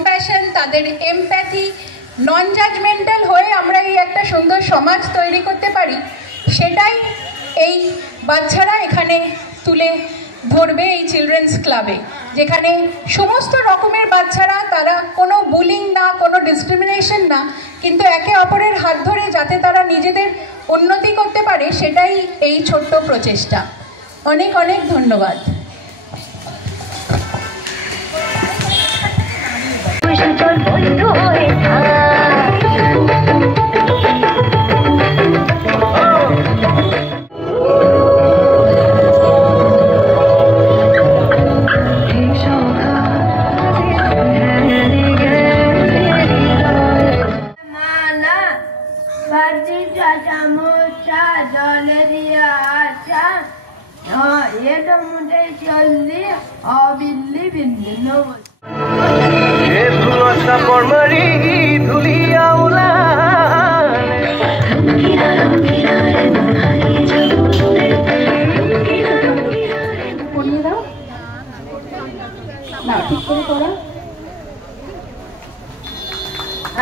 Compassion, তাদের empathy, non judgmental হয়ে আমরা এই একটা সুন্দর সমাজ তৈরি করতে পারি, সেটাই এই বাচ্চারা এখানে তুলে ধরবে এই চিলড্রেন্স ক্লাবে, যেখানে সমস্ত রকমের বাচ্চারা, তারা কোনো বুলিং না, কোনো ডিসক্রিমিনেশন না, কিন্তু একে অপরের হাত ধরে যাতে তারা নিজেদের উন্নতি করতে পারে, সেটাই এই ছোট্ট প্রচেষ্টা। অনেক অনেক ধন্যবাদ।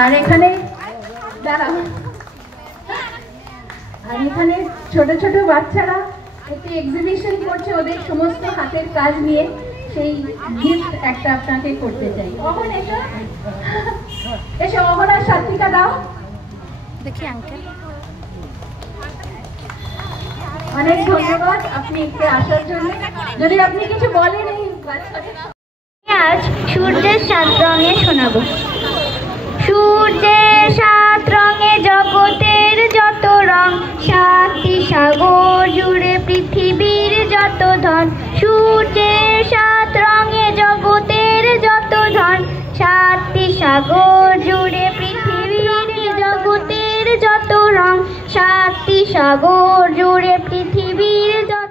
আর এখানে ছোট ছোট বাচ্চারা একটি এক্সিবিশন করছে ওদের সমস্ত হাতের কাজ নিয়ে, সেই গিফট একটা আপনাকে করতে চাই। অহন এসো, এসো অহন আর সাত্বিকা দাও। দেখি আঙ্কেল, অনেক ধন্যবাদ আপনি একটু আসার জন্য। যদি আপনি কিছু বলেন এই বাচ্চাদের। আজ সূর্যের 7 রঙে শোনাবো। সূর্যের 7 রঙে জগতের যত রং, 7টি সাগর জুড়ে পৃথিবীর যত ধন। সূর্যের 7 রঙে জগতের যত ধন, 7টি সাগর জুড়ে পৃথিবীর জগতের যত রং, 7টি সাগর জুড়ে পৃথিবীর যত।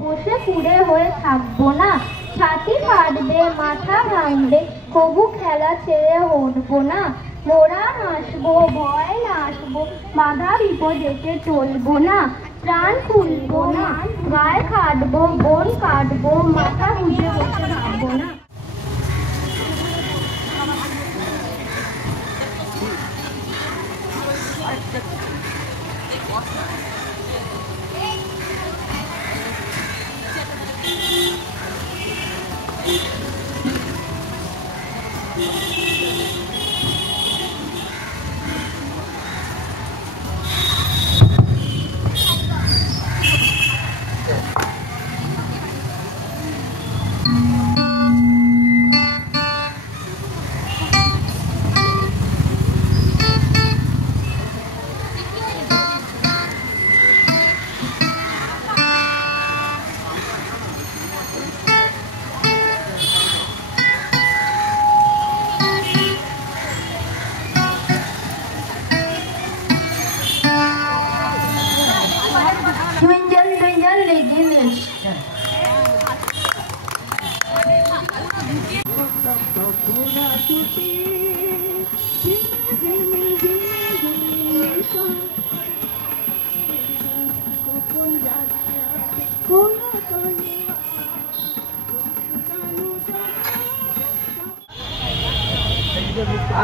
বসে পুড়ে হয়ে থাকবো না, ছাতি ফাটবে মাথা ভাঙবে, কবু খেলা ছেড়ে হটবো না। মোরা হাসবো ভয় নাচবো, বাধা বিপদেতে চলবো না। প্রাণ খুলবো না, গায়ে খাটবো, বন কাটবো, মাথা গুঁজে বসে থাকবো না।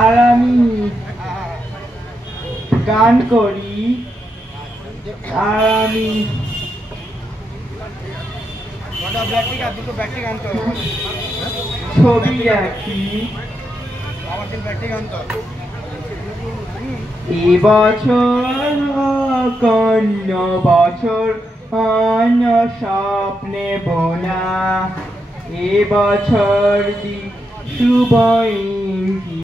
আর আমি গান করি, আর আমি ছবি আঁকি। এবছর কন্য বছর অন্য স্বপ্নে বোনা, এবছর দি শুভ ইঙ্গিত।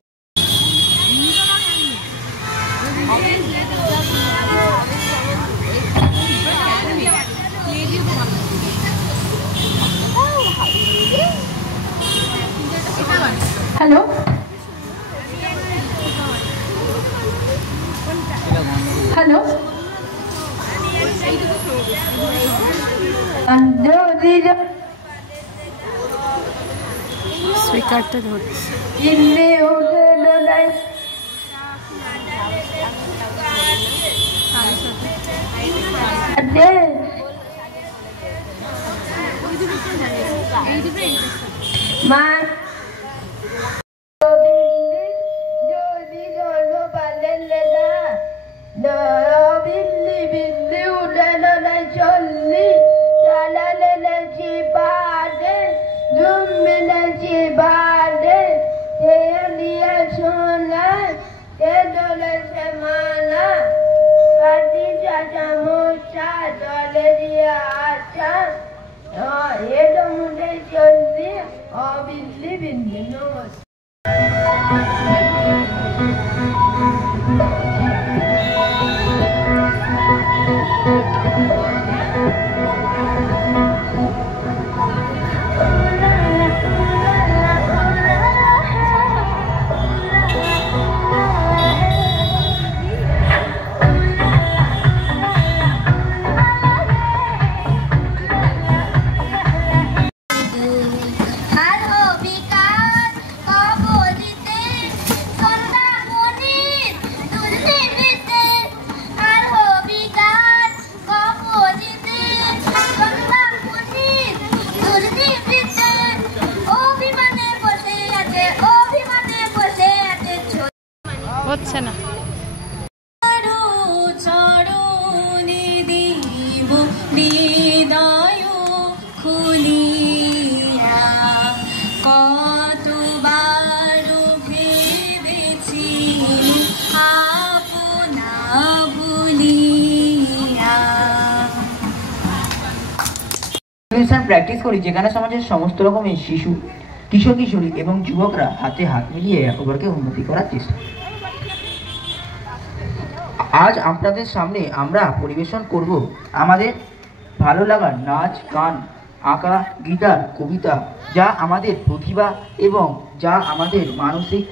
হ্যালো, হ্যালো, স্পিকারটা ধরছে। মা হচ্ছে না। প্র্যাকটিস করি যেখানে সমাজের সমস্ত রকমের শিশু, কিশোর কিশোরী এবং যুবকরা হাতে হাত মিলিয়ে এক অপরকে উন্নতি করার চেষ্টা। আজ আপনাদের সামনে আমরা পরিবেশন করব আমাদের ভালো লাগার নাচ, গান, আঁকা, গিটার, কবিতা, যা আমাদের প্রতিভা এবং যা আমাদের মানসিক